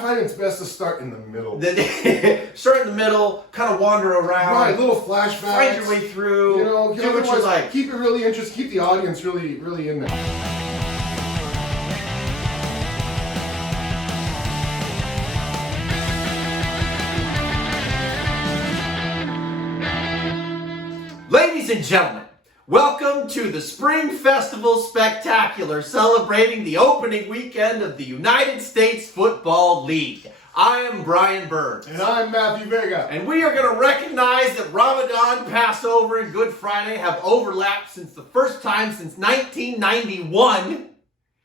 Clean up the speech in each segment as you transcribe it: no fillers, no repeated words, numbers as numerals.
find it's best to start in the middle. Start in the middle, kind of wander around. Right, little flashbacks. Find your way through. You know, do what you like. Keep it really interesting. Keep the audience really in there. Ladies and gentlemen, welcome to the Spring Festival Spectacular, celebrating the opening weekend of the United States Football League. I am Brian Burns. And I'm Matthew Vega. And we are going to recognize that Ramadan, Passover, and Good Friday have overlapped since the first time since 1991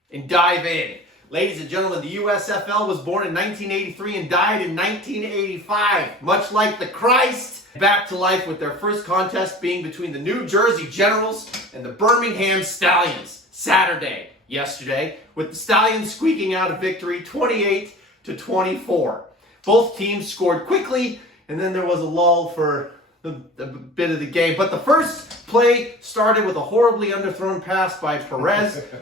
and dive in. Ladies and gentlemen, the USFL was born in 1983 and died in 1985. Much like the Christ, back to life with their first contest being between the New Jersey Generals and the Birmingham Stallions Saturday, yesterday, with the Stallions squeaking out a victory 28-24. Both teams scored quickly, and then there was a lull for a bit of the game. But the first play started with a horribly underthrown pass by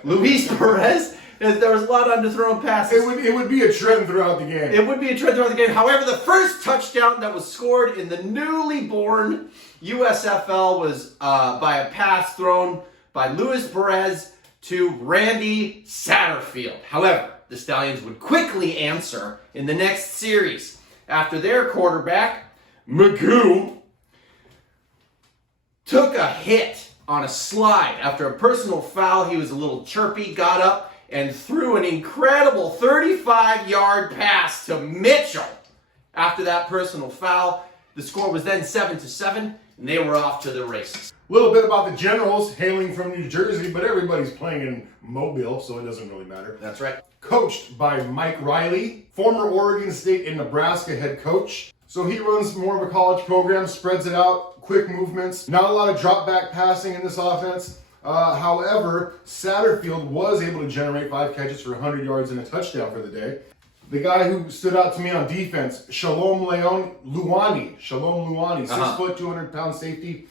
Luis Perez. There was a lot of underthrown passes. It would be a trend throughout the game. It would be a trend throughout the game. However, the first touchdown that was scored in the newly born USFL was by a pass thrown by Luis Perez to Randy Satterfield. However, the Stallions would quickly answer in the next series after their quarterback, Magoo, took a hit on a slide. After a personal foul, he was a little chirpy, got up, and threw an incredible 35-yard pass to Mitchell. After that personal foul, the score was then 7-7, and they were off to the races. A little bit about the Generals, hailing from New Jersey, but everybody's playing in Mobile, so it doesn't really matter. That's right. Coached by Mike Riley, former Oregon State and Nebraska head coach. So he runs more of a college program, spreads it out, quick movements, not a lot of drop back passing in this offense. However, Satterfield was able to generate 5 catches for 100 yards and a touchdown for the day. The guy who stood out to me on defense, Shalom Luani, 6 foot, 200-pound safety,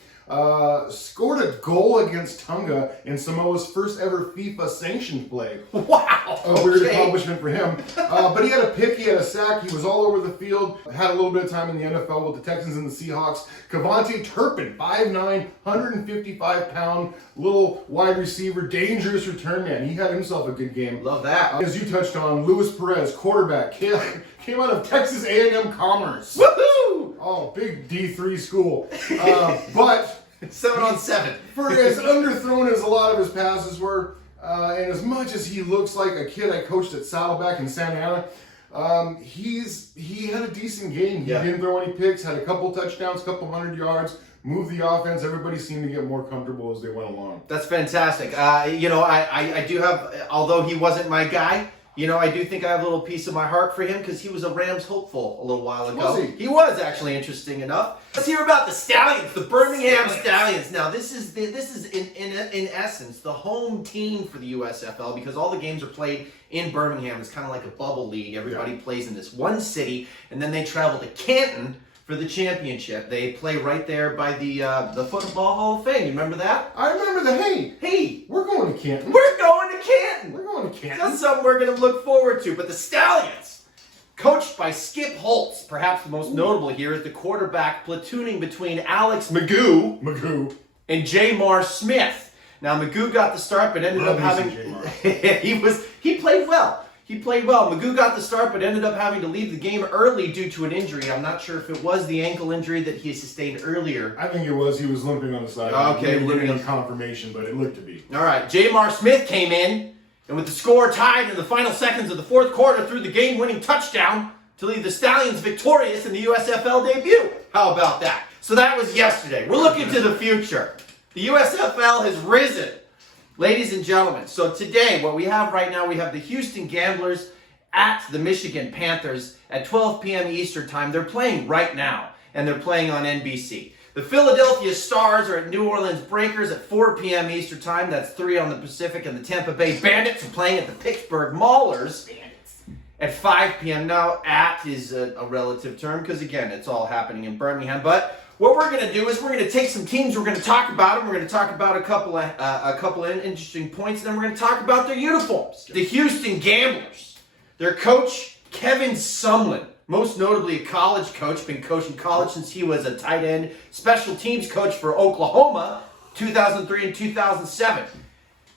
scored a goal against Tonga in Samoa's first ever FIFA sanctioned play. Wow! A weird accomplishment for him. But he had a pick, he had a sack, he was all over the field, had a little bit of time in the NFL with the Texans and the Seahawks. Kevontae Turpin, 5'9", 155-pound, little wide receiver, dangerous return man. He had himself a good game. Love that. As you touched on, Luis Perez, quarterback, came out of Texas A&M Commerce. Woohoo! Oh, big D3 school. But 7-on-7. For as underthrown as a lot of his passes were, and as much as he looks like a kid I coached at Saddleback in Santa Ana, he had a decent game. He didn't throw any picks, had a couple touchdowns, couple 100 yards, moved the offense. Everybody seemed to get more comfortable as they went along. That's fantastic. I do have, although he wasn't my guy, I do think I have a little piece of my heart for him because he was a Rams hopeful a little while ago. Was he? He was actually, interesting enough. Let's hear about the Stallions, the Birmingham Stallions. Now, this is in essence the home team for the USFL because all the games are played in Birmingham. It's kind of like a bubble league. Everybody plays in this one city, and then they travel to Canton for the championship. They play right there by the Football Hall of Fame. You remember that? I remember the hey, we're going to Canton. We're going to Canton. We're going to Canton. That's something we're going to look forward to. But the Stallions, coached by Skip Holtz, perhaps the most notable here is the quarterback platooning between Alex Magoo and Jamar Smith. Now Magoo got the start, but ended up having he played well. He played well. Magoo got the start, but ended up having to leave the game early due to an injury. I'm not sure if it was the ankle injury that he sustained earlier. I think it was. He was limping on the side. Okay, limping on confirmation, but it looked to be. All right, Jamar Smith came in, and with the score tied in the final seconds of the fourth quarter, threw the game-winning touchdown to leave the Stallions victorious in the USFL debut. How about that? So that was yesterday. We're looking to the future. The USFL has risen. Ladies and gentlemen, so today, what we have right now, we have the Houston Gamblers at the Michigan Panthers at 12 p.m. Eastern Time. They're playing right now, and they're playing on NBC. The Philadelphia Stars are at New Orleans Breakers at 4 p.m. Eastern Time. That's 3 on the Pacific, and the Tampa Bay Bandits are playing at the Pittsburgh Maulers at 5 p.m. Now, at is a relative term because, again, it's all happening in Birmingham, but what we're going to do is we're going to take some teams, we're going to talk about them, we're going to talk about a couple of interesting points, and then we're going to talk about their uniforms. The Houston Gamblers, their coach Kevin Sumlin, most notably a college coach, been coaching college since he was a tight end, special teams coach for Oklahoma, 2003 and 2007.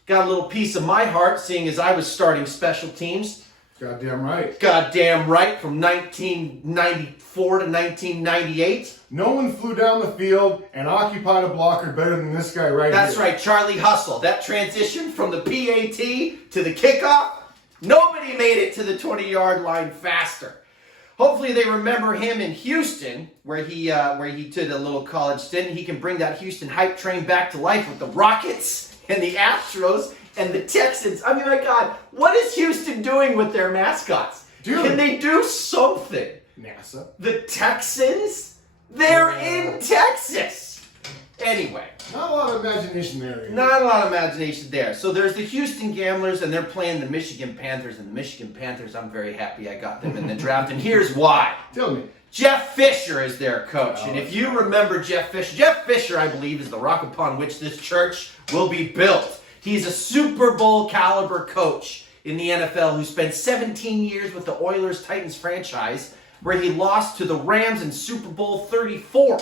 Got a little piece of my heart, seeing as I was starting special teams. Goddamn right. Goddamn right, from 1994 to 1998. No one flew down the field and occupied a blocker better than this guy right That's here. right, Charlie Hustle. That transition from the PAT to the kickoff, nobody made it to the 20-yard line faster. Hopefully they remember him in Houston, where he did a little college stint. He can bring that Houston hype train back to life with the Rockets and the Astros and the Texans. I mean, my God, what is Houston doing with their mascots? Dude. Can they do something? NASA. The Texans? They're in Texas. Anyway. Not a lot of imagination there. Not a lot of imagination there. So there's the Houston Gamblers, and they're playing the Michigan Panthers. And the Michigan Panthers, I'm very happy I got them in the draft. And here's why. Tell me. Jeff Fisher is their coach. And if you remember Jeff Fisher, I believe, is the rock upon which this church will be built. He's a Super Bowl caliber coach in the NFL who spent 17 years with the Oilers-Titans franchise, where he lost to the Rams in Super Bowl 34,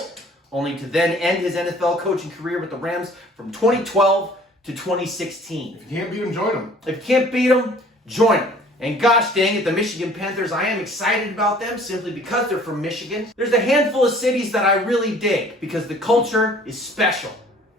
only to then end his NFL coaching career with the Rams from 2012 to 2016. If you can't beat him, join him. If you can't beat them, join them. And gosh dang it, the Michigan Panthers, I am excited about them simply because they're from Michigan. There's a handful of cities that I really dig because the culture is special.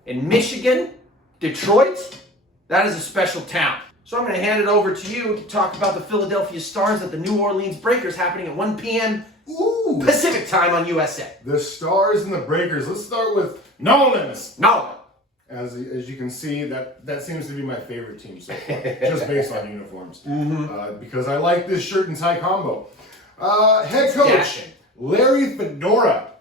In Michigan, Detroit, that is a special town. So I'm going to hand it over to you to talk about the Philadelphia Stars at the New Orleans Breakers happening at 1 p.m. Ooh. Pacific time on USA. The Stars and the Breakers. Let's start with Nolans. No. As you can see, that seems to be my favorite team so far, just based on uniforms. Because I like this shirt and tie combo. Head coach, Dashing. Larry Fedora.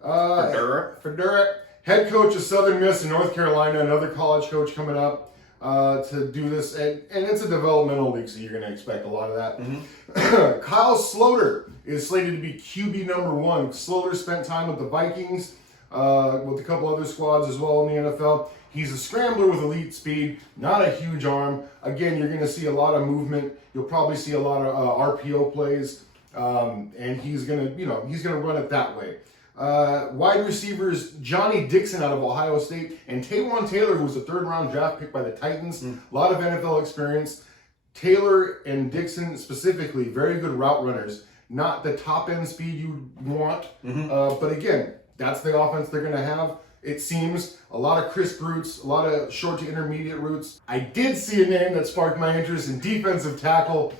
Fedora. Head coach of Southern Miss in North Carolina, another college coach coming up to do this. And it's a developmental league, so you're going to expect a lot of that. Kyle Sloter is slated to be QB number 1. Sloter spent time with the Vikings, with a couple other squads as well in the NFL. He's a scrambler with elite speed, not a huge arm. Again, you're going to see a lot of movement. You'll probably see a lot of RPO plays, and he's going to run it that way. Wide receivers Johnny Dixon out of Ohio State and Taywan Taylor, who was a 3rd-round draft pick by the Titans. A lot of NFL experience. Taylor and Dixon specifically, very good route runners. Not the top-end speed you want, but again, that's the offense they're going to have. It seems a lot of crisp routes, a lot of short to intermediate routes. I did see a name that sparked my interest in defensive tackle,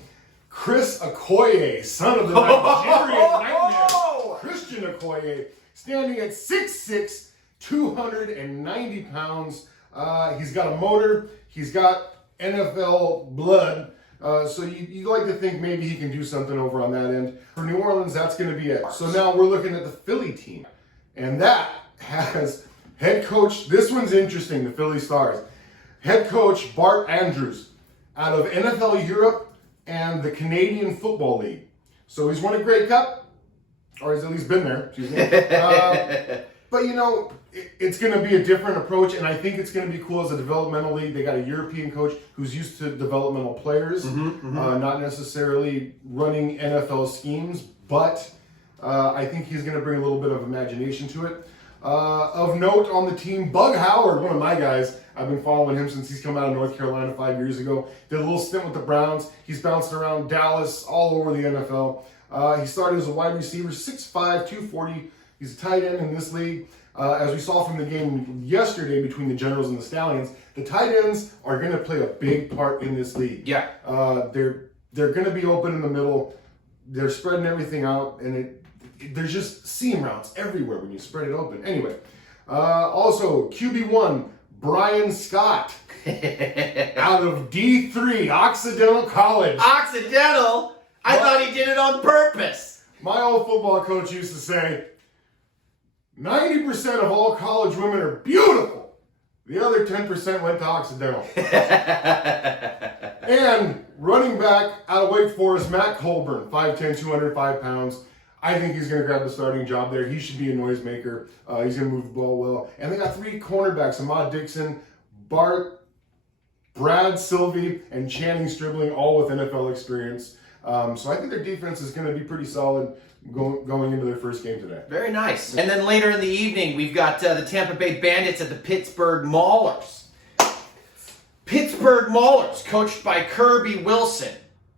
Chris Okoye, son of the Nigerian Nightmare. Christian Okoye, standing at 6'6", 290 pounds. He's got a motor. He's got NFL blood. So you like to think maybe he can do something over on that end. For New Orleans, that's going to be it. So now we're looking at the Philly team. And that has head coach, this one's interesting, the Philly Stars. Head coach Bart Andrews out of NFL Europe and the Canadian Football League. So he's won a Grey Cup, or he's at least been there, excuse me. But it's going to be a different approach, and I think it's going to be cool as a developmental league. They got a European coach who's used to developmental players, not necessarily running NFL schemes, but I think he's going to bring a little bit of imagination to it. Of note on the team, Bug Howard, one of my guys. I've been following him since he's come out of North Carolina 5 years ago. Did a little stint with the Browns. He's bounced around Dallas, all over the NFL. He started as a wide receiver, 6'5", 240. He's a tight end in this league. As we saw from the game yesterday between the Generals and the Stallions, the tight ends are going to play a big part in this league. Yeah. They're going to be open in the middle. They're spreading everything out, and there's just seam routes everywhere when you spread it open. Anyway, also QB1, Brian Scott out of D3, Occidental College. Occidental? I thought he did it on purpose. My old football coach used to say, 90% of all college women are beautiful. The other 10% went to Occidental. And running back out of Wake Forest, Matt Colburn, 5'10", 205 pounds. I think he's going to grab the starting job there. He should be a noisemaker. He's going to move the ball well. And they got 3 cornerbacks, Ahmad Dixon, Brad Sylvie, and Channing Stribling, all with NFL experience. So I think their defense is going to be pretty solid going into their first game today. Very nice. And then later in the evening, we've got the Tampa Bay Bandits at the Pittsburgh Maulers. Pittsburgh Maulers, coached by Kirby Wilson,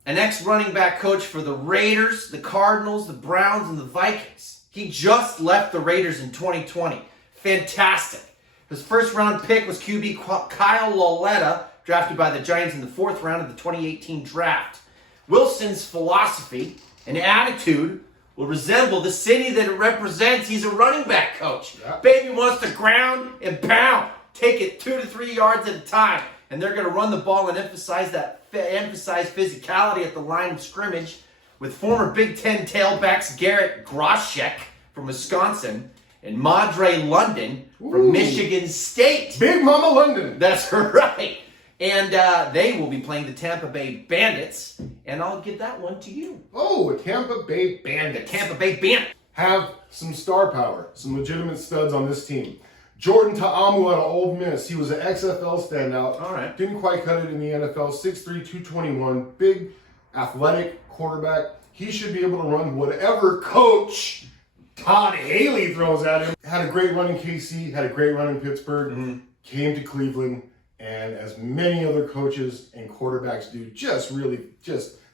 an ex-running back coach for the Raiders, the Cardinals, the Browns, and the Vikings. He just left the Raiders in 2020. Fantastic. His first-round pick was QB Kyle Lauletta, drafted by the Giants in the 4th round of the 2018 draft. Wilson's philosophy and attitude will resemble the city that it represents. He's a running back coach. Yeah. Baby wants to ground and pound. Take it 2 to 3 yards at a time. And they're going to run the ball and emphasize physicality at the line of scrimmage with former Big Ten tailbacks Garrett Groshek from Wisconsin and Madre London from Michigan State. Big Mama London. That's right. And they will be playing the Tampa Bay Bandits. And I'll give that one to you. Oh, a Tampa Bay Bandits. Tampa Bay Bandits. Have some star power, some legitimate studs on this team. Jordan Ta'amu out of Ole Miss. He was an XFL standout. All right. Didn't quite cut it in the NFL. 6'3", 221. Big, athletic quarterback. He should be able to run whatever coach Todd Haley throws at him. Had a great run in KC. Had a great run in Pittsburgh. Came to Cleveland. And as many other coaches and quarterbacks do, just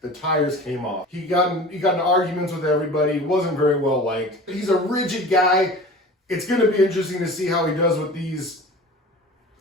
the tires came off. He got into arguments with everybody. Wasn't very well liked. He's a rigid guy. It's going to be interesting to see how he does with these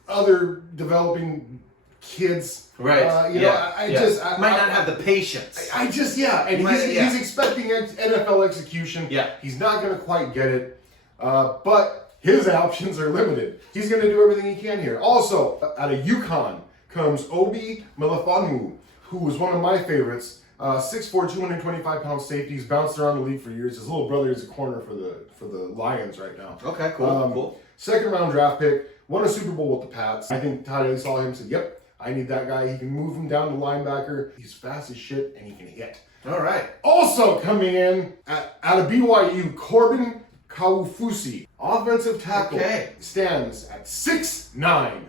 other developing kids. Right. I might not have the patience. And he's expecting NFL execution. Yeah. He's not going to quite get it. But his options are limited. He's going to do everything he can here. Also, out of UConn comes Obi Melifonwu, who was one of my favorites. 6'4", 225-pound safety. He's bounced around the league for years. His little brother is a corner for the Lions right now. Okay, cool. Second-round draft pick. Won a Super Bowl with the Pats. I think Todd Haley saw him and said, yep, I need that guy. He can move him down to linebacker. He's fast as shit, and he can hit. All right. Also coming in, out of BYU, Corbin Kaufusi. Offensive tackle. Stands at 6'9",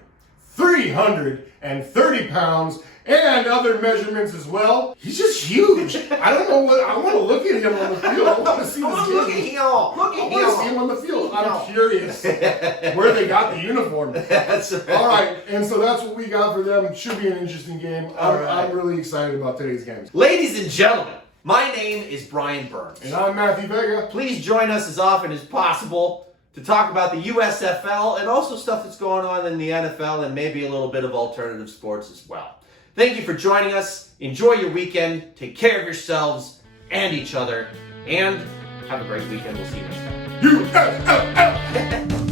330 pounds, and other measurements as well. He's just huge. I don't know what, I want to look at him on the field. I want to see this Look at him. I want to see him on the field. I'm curious where they got the uniform. That's right. All right, and so that's what we got for them. Should be an interesting game. I'm really excited about today's games. Ladies and gentlemen, my name is Brian Burns. And I'm Matthew Vega. Please join us as often as possible to talk about the USFL and also stuff that's going on in the NFL and maybe a little bit of alternative sports as well. Thank you for joining us. Enjoy your weekend. Take care of yourselves and each other. And have a great weekend. We'll see you next time. USFL!